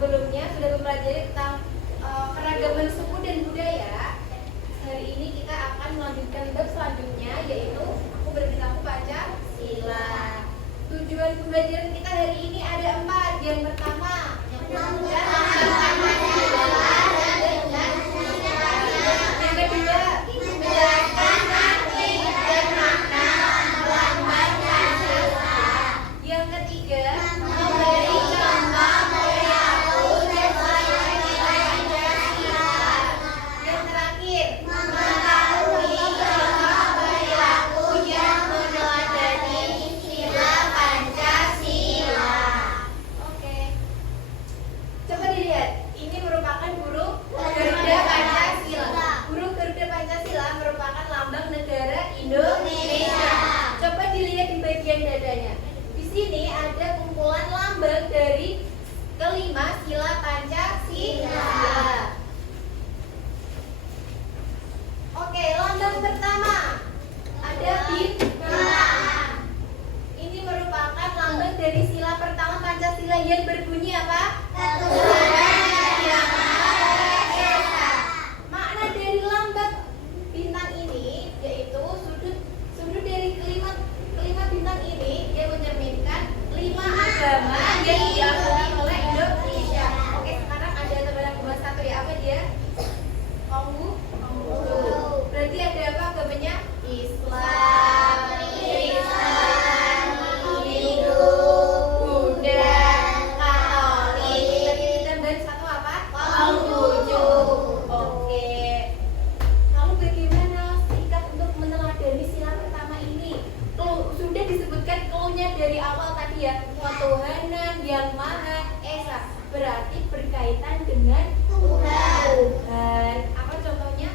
sebelumnya sudah mempelajari tentang keragaman suku dan budaya. Hari ini kita akan melanjutkan bab selanjutnya, yaitu aku berperilaku Pancasila. Tujuan pembelajaran kita hari ini ada 4. Yang pertama, yang kedua, menjelaskan arti dan makna lambang Pancasila. Yang ketiga, memberi contoh perilaku sesuai nilai Pancasila. Yang terakhir, mengetahui contoh perilaku yang meneladani sila Pancasila. Oke. Coba dilihat, ini merupakan burung Garuda Pancasila. Burung Garuda Pancasila merupakan lambang negara Indonesia. Coba dilihat di bagian dadanya. Di sini ada kumpulan lambang dari kelima sila Pancasila. Oke, lambang pertama ada bintang. Ini merupakan lambang dari sila pertama Pancasila yang berbunyi apa? Makna dari lambang bintang ini yaitu sudut dari kelima bintang ini yang mencerminkan 5 agama yang diakui oleh Indonesia. Oke, sekarang ada tambahan agama 1 ya, apa dia? Konghucu. Berarti ada apa agamanya? Islam, Kristen, Hindu, Buddha, Katolik. Berarti ditambahin 1 apa? Konghucu. Oke. Lalu bagaimana sikap untuk meneladani sila pertama ini? Sudah disebutkan clue-nya dari awal tadi ya, ketuhanan yang Maha Esa. Berarti berkaitan dengan Tuhan. Apa contohnya?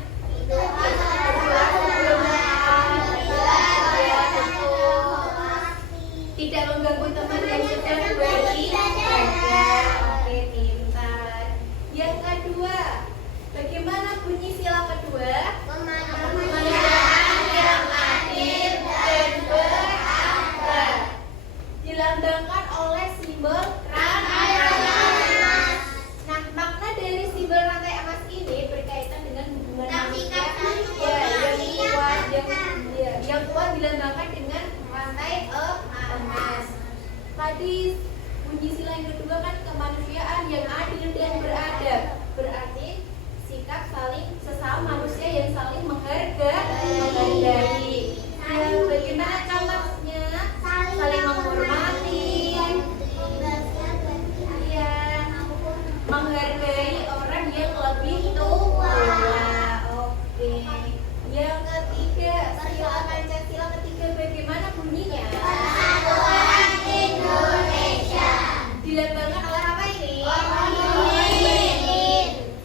Tidak mengganggu teman yang sedang beribadah. Oke, pintar. Yang kedua, bagaimana bunyi sila kedua? Kemanusiaan yang adil dan beradab. Dilambangkan oleh simbol rantai emas. Nah, makna dari simbol rantai emas ini berkaitan dengan hubungan manusia yang kuat dilambangkan dengan rantai emas. Tadi bunyi sila yang kedua kan kemanusiaan yang adil dan beradab. Berarti sikap saling sesama manusia yang saling menghargai. Bagaimana contohnya? Saling menghormati. Iya. Menghargai orang yang lebih tua. Oke. Yang ketiga, sila Pancasila ketiga bagaimana bunyinya? Persatuan Indonesia. Dilambangkan oleh apa ini?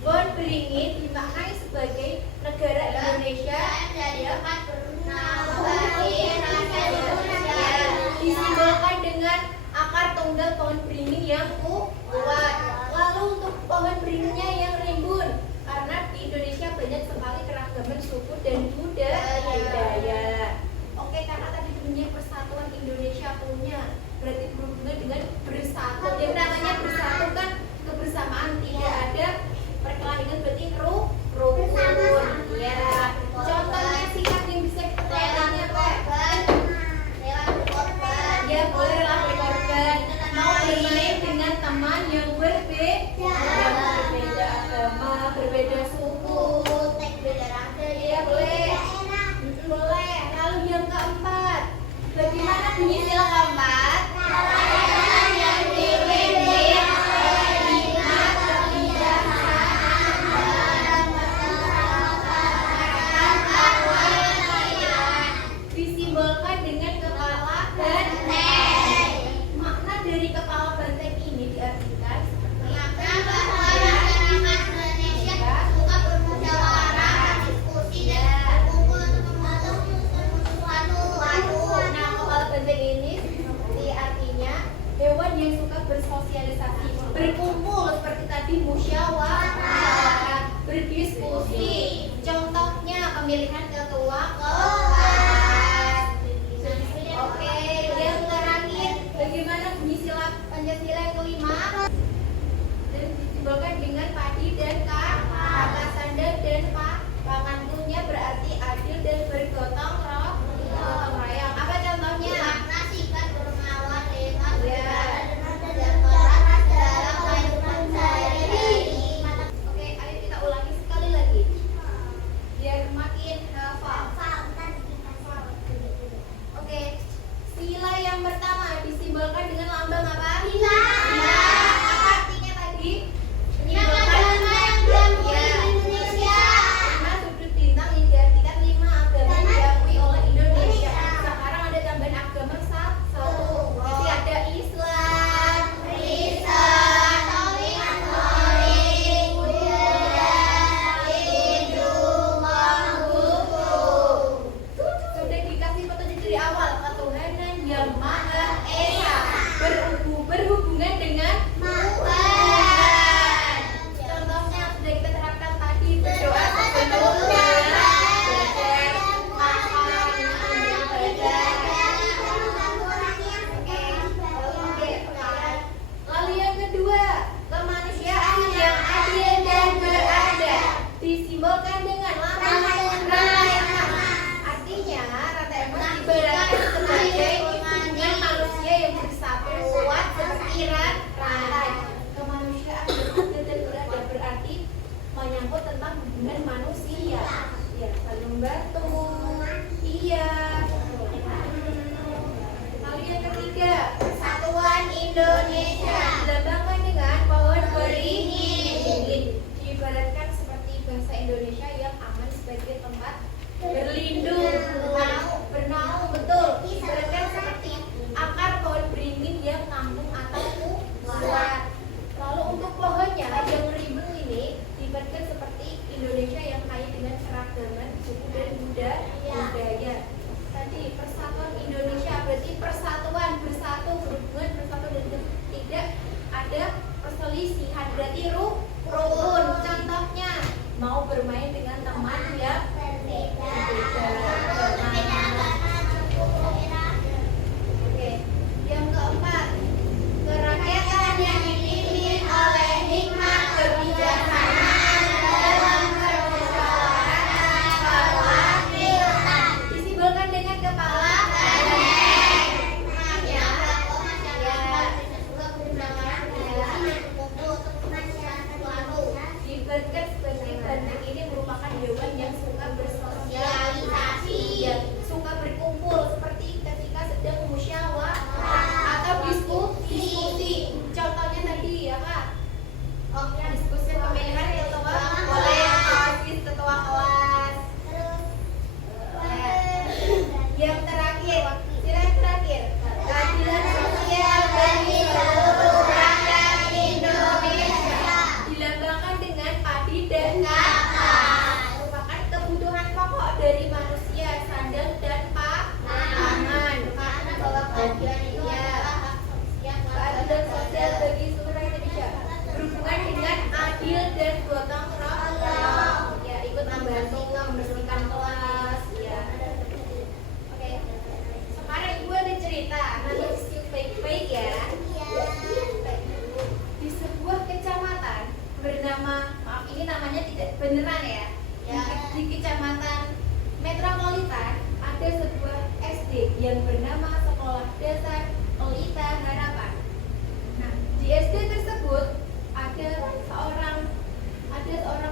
Pohon beringin dimaknai sebagai negara Indonesia dan dapat bernasabati rasa Indonesia. Disimbolkan dengan akar tunggal pohon beringin yang kuat. Lalu untuk pohon beringinnya yang rimbun, karena di Indonesia banyak sekali keragaman suku dan budaya. Oke, karena tadi bunyinya persatuan Indonesia punya, berarti berhubungan dengan bersatu. Yang namanya bersatu kan kebersamaan, tidak ada perkelahian, berarti rukun. Ya. Contohnya sikap yang bisa kita lakukan apa? Ya, bolehlah berkorban. Mau bermain dengan teman yang berbeda agama, berbeda suku, berbeda rasa, ya boleh. Boleh. Lalu yang keempat, bagaimana bunyi sila keempat? Yang dipimpin oleh hikmat kebijaksanaan disimbolkan dengan kepala banteng. Makna dari kepala banteng ini diartikan hewan yang suka bersosialisasi, berkumpul seperti tadi, musyawarah, berdiskusi. Contohnya pemilihan ketua kelas. Oke, yang terakhir, bagaimana bunyi sila Pancasila yang kelima? Dan berarti rukun. Contohnya mau bermain dengan teman yang berbeda. Oke, yang keempat, kerakyatan yang dipimpin oleh hikmat kebijaksanaan dalam permusyawaratan perwakilan. Disimbolkan dengan kepala Banteng ini merupakan hewan yang suka bersosialisasi, yang suka berkumpul seperti ketika sedang musyawarah atau diskusi. Contohnya tadi ya Kak, diskusi pemilihan ketua oleh ketua kelas. Yang terakhir, keadilan sosial bagi seluruh rakyat Indonesia dilambangkan dengan padi dan kapas, merupakan kebutuhan pokok dari manusia, sandang dan pangan. Karena bahwa keadilan sosial bagi seluruh rakyat Indonesia berhubungan dengan adil dan gotong royong. Ya, ikut membantu membersihkan kelas. Ya. Oke. Sekarang Ibu ada cerita, nanti skip baik-baik ya. Di sebuah kecamatan bernama, maaf ini namanya tidak beneran ya. Di kecamatan Metropolitan ada sebuah SD yang bernama Sekolah Dasar Pelita Harapan. Nah, di SD tersebut ada seorang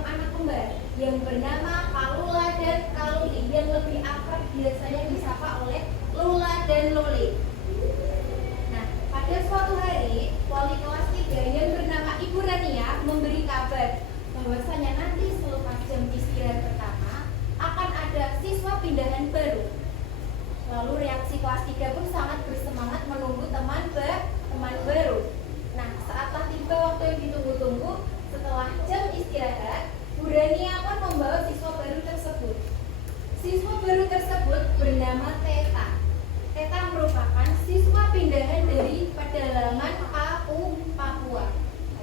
anak kembar yang bernama Kalula dan Kaluli, yang lebih akrab biasanya disapa oleh Lula dan Luli. Nah, pada suatu hari wali kelas 3 yang bernama Ibu Rania memberi kabar bahwasanya nanti selepas jam istirahat pertama akan ada siswa pindahan baru. Lalu reaksi kelas 3 pun sangat bersemangat menunggu teman baru. Nah, saatlah tiba waktu yang ditunggu-tunggu. Setelah jam istirahat, Bu Rania pun membawa siswa baru tersebut. Siswa baru tersebut bernama Teta. Teta merupakan siswa pindahan dari pedalaman Papua.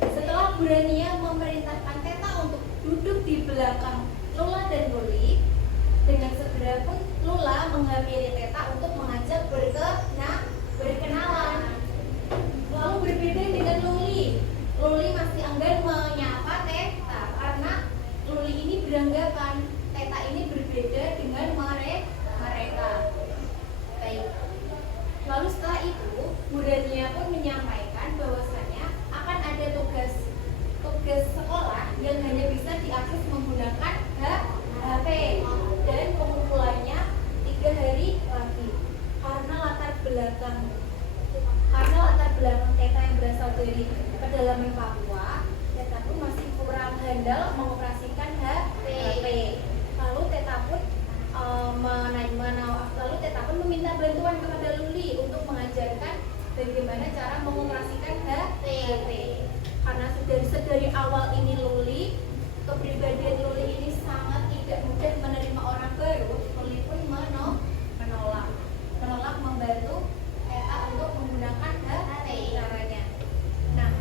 Setelah Bu Rania memerintahkan Teta untuk duduk di belakang Lula dan Luli, dengan segera pun Lula menghampiri Teta untuk mengajak berkenalan. Lalu berbeda dengan Luli. Luli masih enggan menyapa Teta karena Luli ini beranggapan Teta ini berbeda dengan mereka. Baik. Lalu setelah itu, Bu Rania pun menyampaikan bahwasanya akan ada tugas sekolah yang hanya bisa diakses menggunakan HP dan pengumpulannya 3 hari lagi. Karena latar belakang Teta yang berasal dari pedalaman Papua, Teta pun masih kurang handal mengoperasikan HP. Lalu Teta pun meminta bantuan kepada Luli untuk mengajarkan bagaimana cara mengoperasikan HP. Karena dari awal ini kepribadian Luli ini sangat tidak mudah menerima orang baru, Luli pun menolak membantu Teta untuk menggunakan HP caranya. Nah,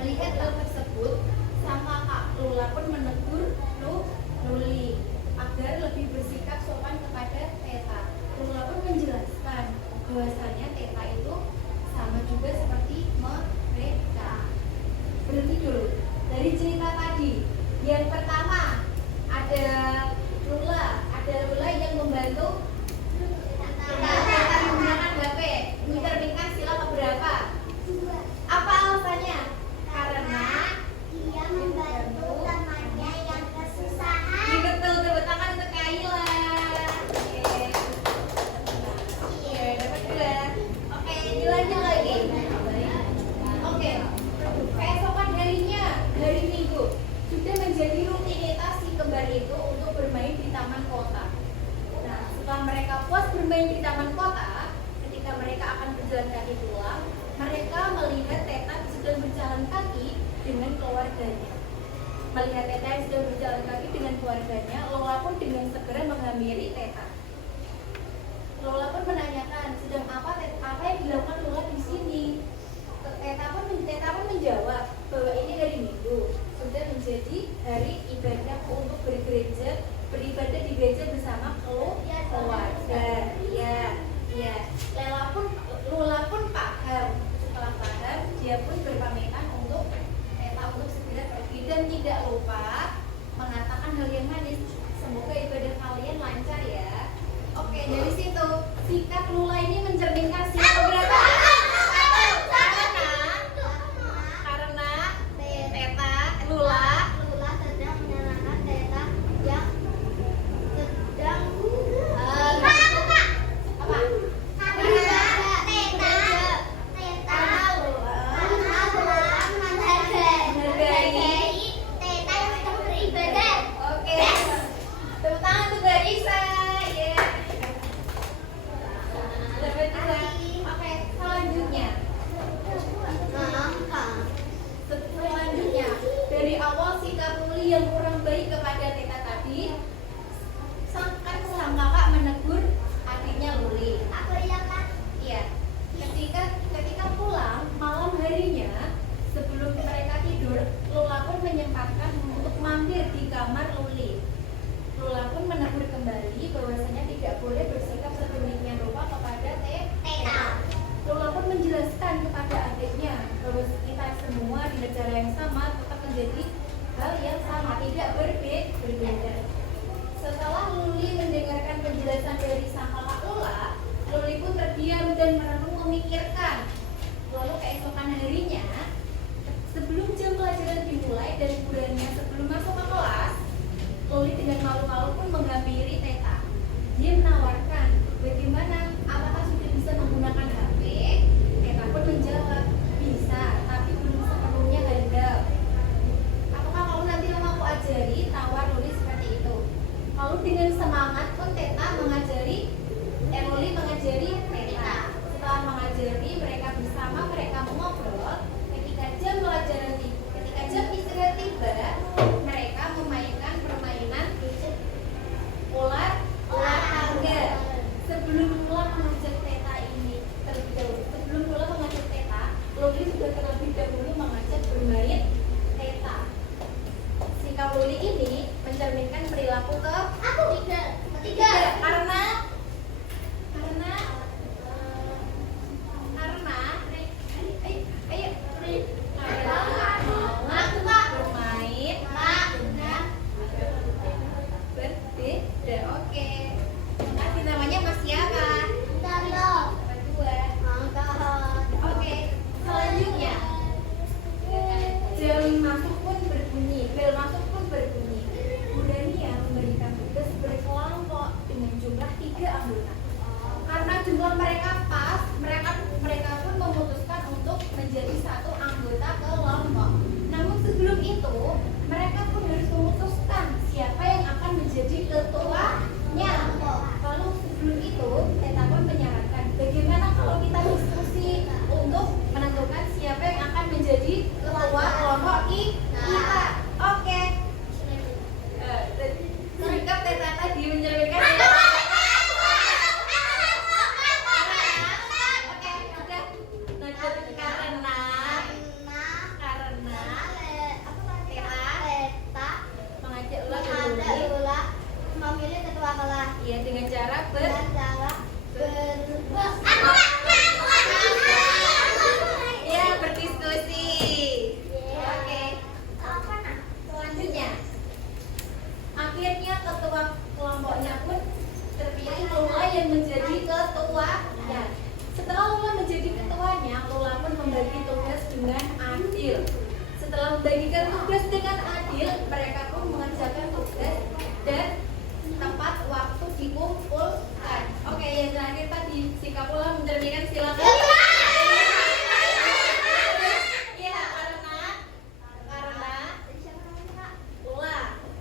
melihat hal tersebut, sang kakak Lula pun menegur Luli agar lebih bersikap sopan kepada Teta. Lula pun menjelaskan bahwasanya Teta itu sama juga seperti mereka. Berhenti dulu dari cerita tadi. Yang pertama ada Lula yang membantu Teta menggunakan HP, mencerminkan sila keberapa? Apa alasannya? Karena dia membantu temannya yang kesusahan. Betul, tangan untuk Kaila. Oke, dapat 2. Oke, dilanjut lagi. Oke, keesokan harinya, hari Minggu, sudah menjadi rutinitas si kembar itu untuk bermain di taman kota. Nah, setelah mereka puas bermain di taman kota, ketika mereka akan berjalan kaki pulang, mereka melihat Teta sedang berjalan kaki dengan keluarganya. Lola pun dengan segera menghampiri Teta. Lola pun menanyakan, sedang apa yang dilakukan Lola di sini? Teta pun menjawab bahwa ini hari Minggu hari ibadahku untuk beribadah di gereja bersama keluarga. Ya. Lula pun paham. Setelah paham, dia pun berpamitan untuk segera pergi dan tidak lupa mengatakan hal yang manis. Semoga ibadah kalian lancar ya. Oke, dari situ sikap Lula ini mencerminkan sikap berapa? Karena Teta Lula sedang menyalahkan Teta yang sedang apa? Oke, tepuk tangan untuk Garisa. Ya. Dapat dua. Oke, selanjutnya. Selanjutnya, dari awal sikap Luli yang kurang baik kepada Teta tadi, sang kakak menegur adiknya Luli. Iya. Ketika pulang malam harinya, sebelum mereka tidur, Lula pun menyempatkan untuk mampir di kamar Luli. Lula pun menegur kembali bahwasanya tidak boleh bersikap sedemikian rupa kepada Teta. Lula pun menjelaskan kepada adiknya bahwa kita semua di negara yang sama tetap menjadi hal yang sama, tidak berbeda. Setelah Luli mendengarkan penjelasan dari sang kakak Lula, Luli pun terdiam dan merenung memikirkan. Lalu keesokan harinya, sebelum jam pelajaran dimulai dan bulannya sebelum masuk ke kelas, Luli dengan malu-malu pun menghampiri Teta. Dia menawarkan, bagaimana? Apakah sudah bisa menggunakan HP? Teta pun menjawab, bisa, tapi belum sepenuhnya handal. Apakah kamu nanti mau aku ajari? Tawar Luli seperti itu. Lalu dengan semangat pun Luli mengajari Teta. Setelah mengajari, mereka bersama mereka mengobrol. Ketika jam istirahat tiba, mereka memainkan permainan olahraga. Sebelum Lula mengajak Teta ini terlebih dahulu, Luli sudah terlebih dahulu mengajak bermain Teta. Sikap Luli ini mencerminkan perilaku ketiga. Karena berbeda. Oke. Nanti namanya Mas siapa? Berdua. Oke. Selanjutnya, bel masuk pun berbunyi. Budania memberikan tugas berkelompok dengan jumlah 3 anggota. Karena jumlah mereka pas, mereka pun memutuskan untuk menjadi satu anggota kelompok. Namun sebelum itu, mereka pun harus memutuskan siapa yang akan menjadi ketuanya. Lalu sebelum itu, Teta pun menyarankan, bagaimana kalau kita diskusi untuk menentukan siapa yang akan menjadi ketua kelompok kita. Oke. Sikap Teta tadi mencerminkan ya dengan cara berdiskusi. Oke. Selanjutnya, akhirnya ketua kelompoknya pun terpilih Lula yang menjadi ketuanya. Setelah Lula menjadi ketuanya, Lula pun membagi tugas dengan adil. Setelah membagikan tugas dengan adil, mereka pun mengerjakan tugas dan tempat waktu dikumpulkan. Oke, yang terakhir tadi sikap Lula mencerminkan silakan. Ya,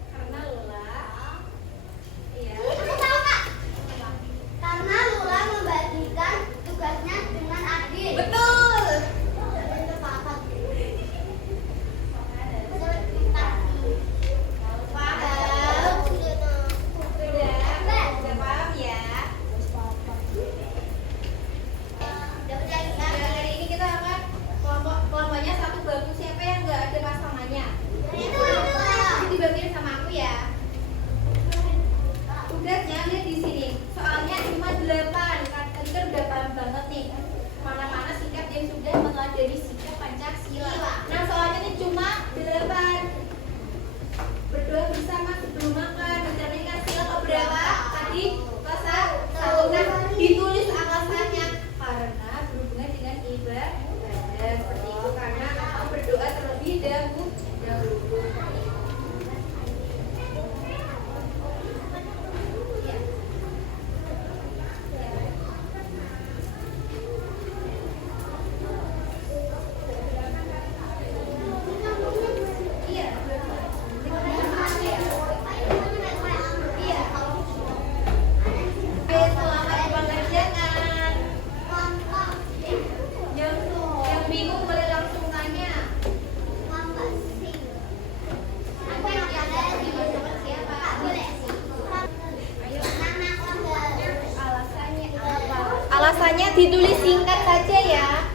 karena Lula. Iya. Karena Lula membagikan tugasnya dengan adil. Betul. Sudah paham ya? Oke, selamat pengerjaan. Yang bingung boleh langsung tanya. Alasannya ditulis singkat saja ya.